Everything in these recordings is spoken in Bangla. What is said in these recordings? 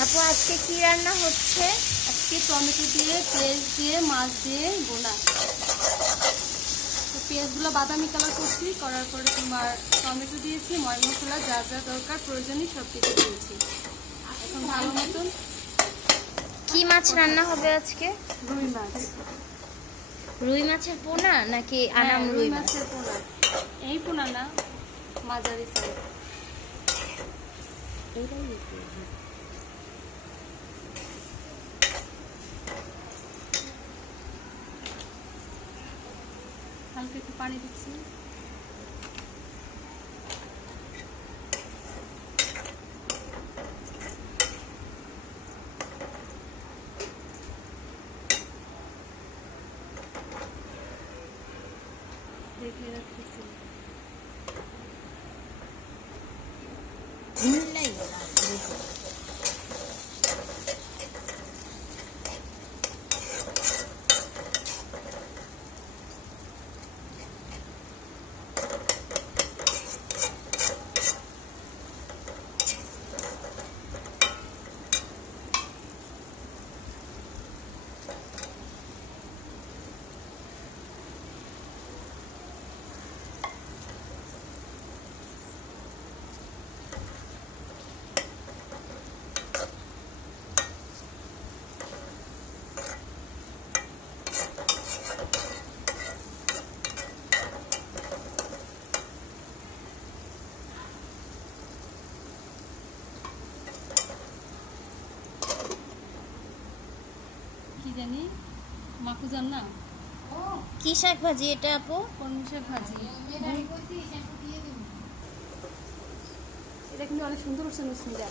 আপু আজকে কি রান্না হচ্ছে? আজকে টমেটো দিয়ে পেঁয়াজ দিয়ে মাছ দিয়ে বোনা তো পেঁয়াজগুলো বাদামি কালার করছি করার পরে তোমার টমেটো দিয়েছি ময় মশলা যা যা দরকার প্রয়োজনীয় সব কিছু দিয়েছি। এখন ভালো মতন কি মাছ রান্না হবে আজকে? রুই মাছ। রুই মাছের পোনা নাকি আনাম হ্যাঁ, রুই মাছের পোনা। এই পোনা না মাঝারি সাইজ। হালকা একটু পানি দিচ্ছি। দেখে Mm-hmm. কি জানি? মাকুজান না? কি শাক ভাজি এটা আপু? কর্নিশের ভাজি? এটা কিন্তু অনেক সুন্দর হচ্ছে মুসলিমরা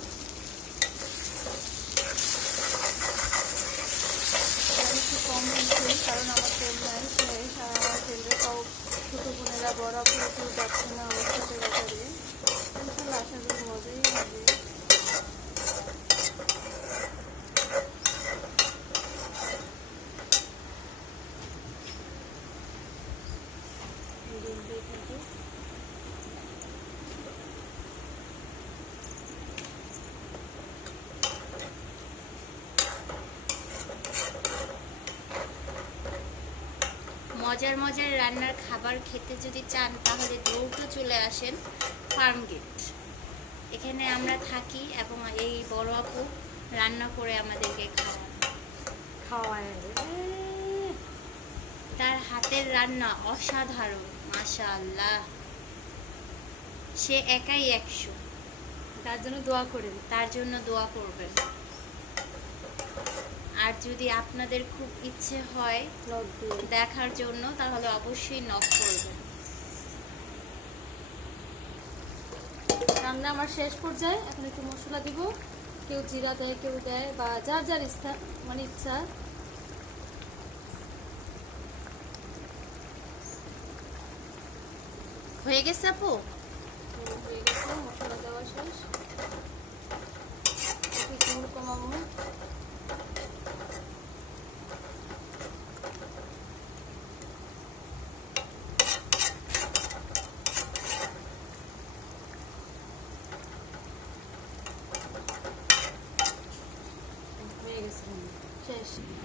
একটু কম হয়েছে কারণ আমার তেল নাই তাও ছোটো বোনেরা বড় কেউ যাচ্ছে না আমার সাথে ব্যাপারে। আশা করি মজাই হবে। মজার মজার রান্নার খাবার খেতে যদি চান তাহলে দ্রুত চলে আসেন ফার্ম গেট। এখানে আমরা থাকি এবং এই বড় আপু রান্না করে আমাদেরকে খাওয়ায়। তার হাতের রান্না অসাধারণ। মাশাআল্লাহ। সে একাই একশো। তার জন্য দোয়া করেন তার জন্য দোয়া করবেন। আর যদি আপনাদের খুব ইচ্ছে হয় দেখার জন্য তাহলে অবশ্যই নক করবেন। রান্না আমার শেষ পর্যায়ে। এখন একটু মশলা দিব। কেউ জিরা দেয় কেউ দেয় বা যার যার ইচ্ছা মানে ইচ্ছা। হয়ে গেছে আপু হয়ে গেছে মশলা দেওয়া শেষ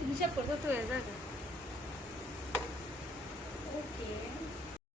Deixa por tu és agora. Ok.